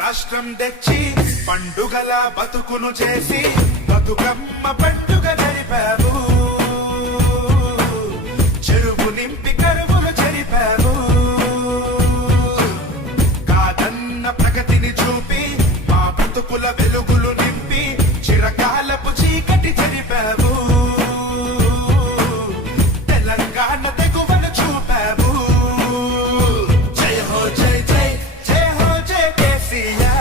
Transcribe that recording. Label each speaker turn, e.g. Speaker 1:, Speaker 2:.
Speaker 1: రాష్ట్రం తెచ్చి పండుగల బతుకును చేసి బతుకమ్మ పండు చూపి మా బ్రతుకుల వెలుగులు నింపి చిరకాలపు చీకటి చెరిపావు. తెలంగాణ తెగువన చూపావు. జై హో జై జై జై హో జై కేసీఆర్.